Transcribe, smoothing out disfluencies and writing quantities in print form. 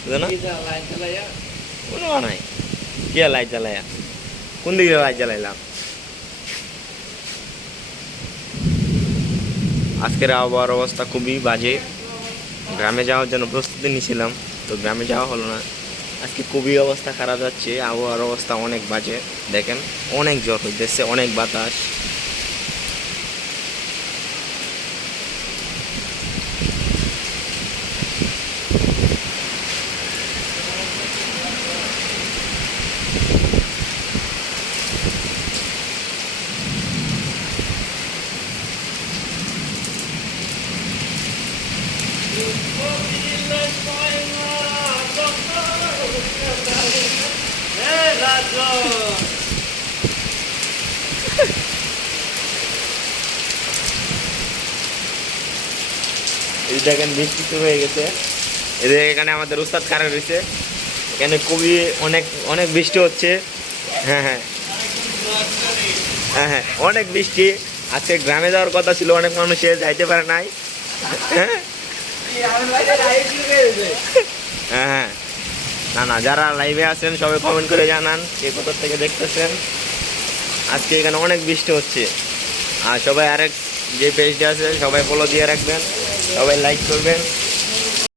বুঝো না কোনো নাই কি লাইট জ্বালাইয়া কোন দিকে লাইট জ্বালাইলাম আজকের আবহাওয়ার অবস্থা খুবই বাজে গ্রামে যাওয়ার জন্য প্রস্তুতি নিয়েছিলাম তো গ্রামে যাওয়া হলো না আজকে খুবই অবস্থা খারাপ যাচ্ছে আবহাওয়ার অবস্থা অনেক বাজে দেখেন অনেক জ্বর হইতেছে অনেক বাতাস এই দেখেন বৃষ্টি শুরু হয়ে গেছে এদের এখানে আমাদের উস্তাদ খারাপ রয়েছে এখানে খুবই অনেক অনেক বৃষ্টি হচ্ছে হ্যাঁ হ্যাঁ হ্যাঁ হ্যাঁ অনেক বৃষ্টি আজকে গ্রামে যাওয়ার কথা ছিল অনেক মানুষে যাইতে পারে নাই হ্যাঁ হ্যাঁ হ্যাঁ না না যারা লাইভে আছেন সবাই কমেন্ট করে জানান কে কোথা থেকে দেখতেছেন আজকে এখানে অনেক বৃষ্টি হচ্ছে আর সবাই আরেক যে পেজটা আছে সবাই ফলো দিয়ে রাখবেন সবাই লাইক করবেন